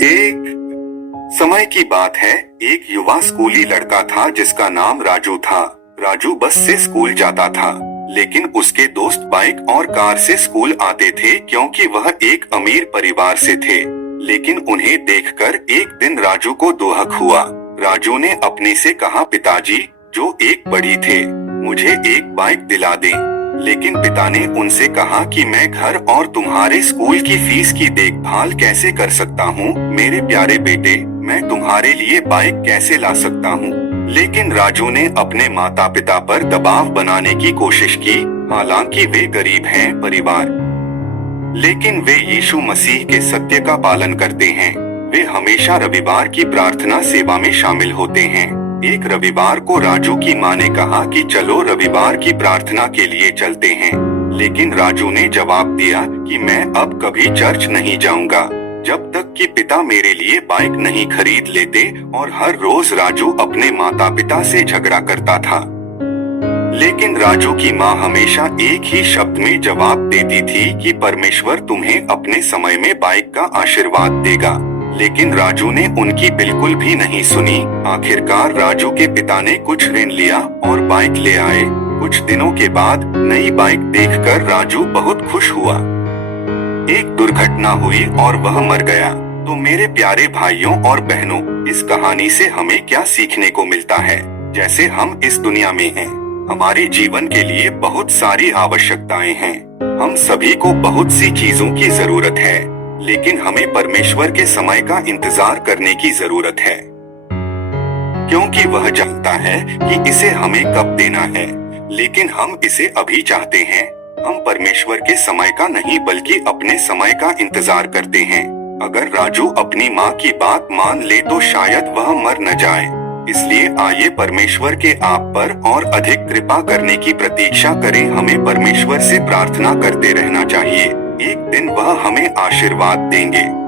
एक समय की बात है। एक युवा स्कूली लड़का था जिसका नाम राजू था। राजू बस से स्कूल जाता था, लेकिन उसके दोस्त बाइक और कार से स्कूल आते थे क्योंकि वह एक अमीर परिवार से थे। लेकिन उन्हें देखकर एक दिन राजू को दुहक हुआ। राजू ने अपने से कहा, पिताजी, जो एक बड़ी थे, मुझे एक बाइक दिला दें। लेकिन पिता ने उनसे कहा कि मैं घर और तुम्हारे स्कूल की फीस की देखभाल कैसे कर सकता हूँ। मेरे प्यारे बेटे, मैं तुम्हारे लिए बाइक कैसे ला सकता हूँ। लेकिन राजू ने अपने माता पिता पर दबाव बनाने की कोशिश की। हालांकि वे गरीब हैं परिवार, लेकिन वे यीशु मसीह के सत्य का पालन करते हैं। वे हमेशा रविवार की प्रार्थना सेवा में शामिल होते हैं। एक रविवार को राजू की माँ ने कहा कि चलो रविवार की प्रार्थना के लिए चलते हैं। लेकिन राजू ने जवाब दिया कि मैं अब कभी चर्च नहीं जाऊंगा जब तक कि पिता मेरे लिए बाइक नहीं खरीद लेते। और हर रोज राजू अपने माता पिता से झगड़ा करता था। लेकिन राजू की माँ हमेशा एक ही शब्द में जवाब देती थी कि परमेश्वर तुम्हें अपने समय में बाइक का आशीर्वाद देगा। लेकिन राजू ने उनकी बिल्कुल भी नहीं सुनी। आखिरकार राजू के पिता ने कुछ ऋण लिया और बाइक ले आए। कुछ दिनों के बाद नई बाइक देखकर राजू बहुत खुश हुआ। एक दुर्घटना हुई और वह मर गया। तो मेरे प्यारे भाइयों और बहनों, इस कहानी से हमें क्या सीखने को मिलता है? जैसे हम इस दुनिया में हैं, हमारे जीवन के लिए बहुत सारी आवश्यकताएं हैं। हम सभी को बहुत सी चीजों की जरूरत है, लेकिन हमें परमेश्वर के समय का इंतजार करने की जरूरत है, क्योंकि वह जानता है कि इसे हमें कब देना है। लेकिन हम इसे अभी चाहते हैं। हम परमेश्वर के समय का नहीं बल्कि अपने समय का इंतजार करते हैं। अगर राजू अपनी माँ की बात मान ले तो शायद वह मर न जाए। इसलिए आइए परमेश्वर के आप पर और अधिक कृपा करने की प्रतीक्षा करें। हमें परमेश्वर से प्रार्थना करते रहना चाहिए। एक दिन वह हमें आशीर्वाद देंगे।